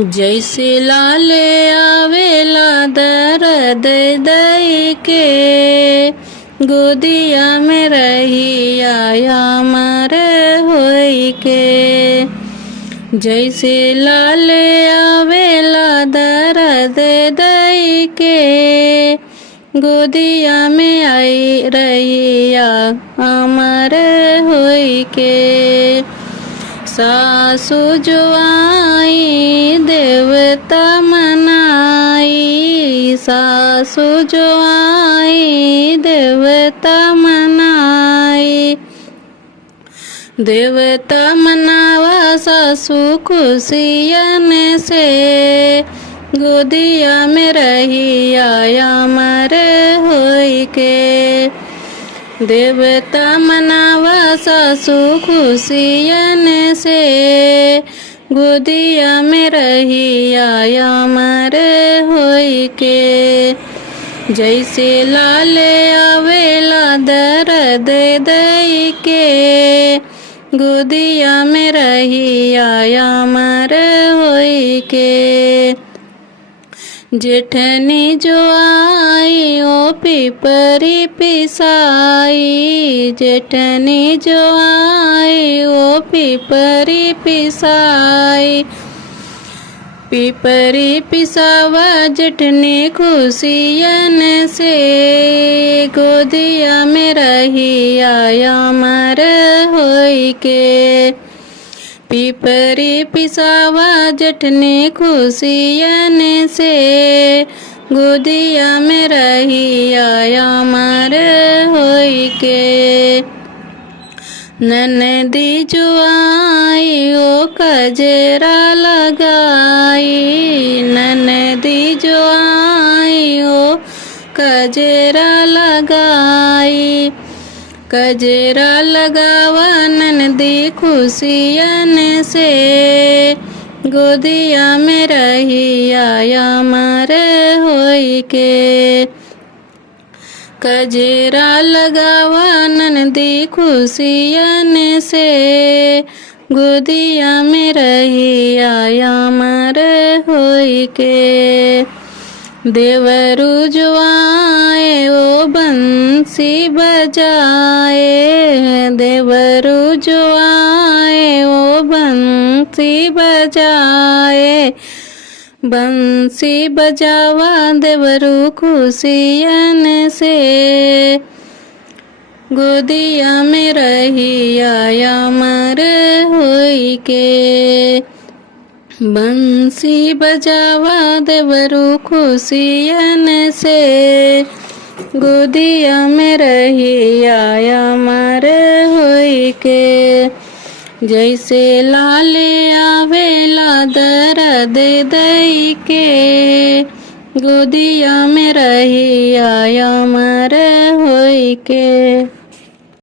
जैसे लाले आवेला दर्द दई के गोदिया में रही आया मर होई के। जैसे लाले आवेला दर्द दई के गोदिया में आई रैया अमर होई के। सासु जो आई देवता मनाई, सासु जो आई देवता मनाई। देवता मनावा सासु खुशियन से गोदिया में रही आया मर होई के। देवता मनावा सासु खुशियन से गोदिया में रही आया मर होई के। जैसे लाले आवेला दर्द दई के गोदिया में रही आया मर होई के। जेठनी जो आई ओ पिपरी पिसाई, जेठनी जो आई ओ पिपरी पिसाई। पिपरी पिसावा जेठनी खुशियन से गोदिया में रही आया मर होई के। पिपरी पिसावा जेठनी खुशियन से गोदिया में रही आया मर होई के। ननदी जो आई ओ कजरा लगाई, ननदी जो आई ओ कजरा लगाई। कजरा लगावा ननदी खुशियन से गोदिया में रही आया मर होई के। कजरा लगावा ननदी खुशियन से गोदिया में रही आया मर होई के। देवरू जो आए ओ बंसी बजाए, देवरू जो आए ओ बंसी बजाए। बंसी बजावा देवरू खुशियन से गोदिया में रही आया मर होई के। बंसी बजावा देवरू खुशियन से गोदिया में रही आया मर होई के। जैसे लाले आवेला दर्द दई के गोदिया में रही आया मर होई के।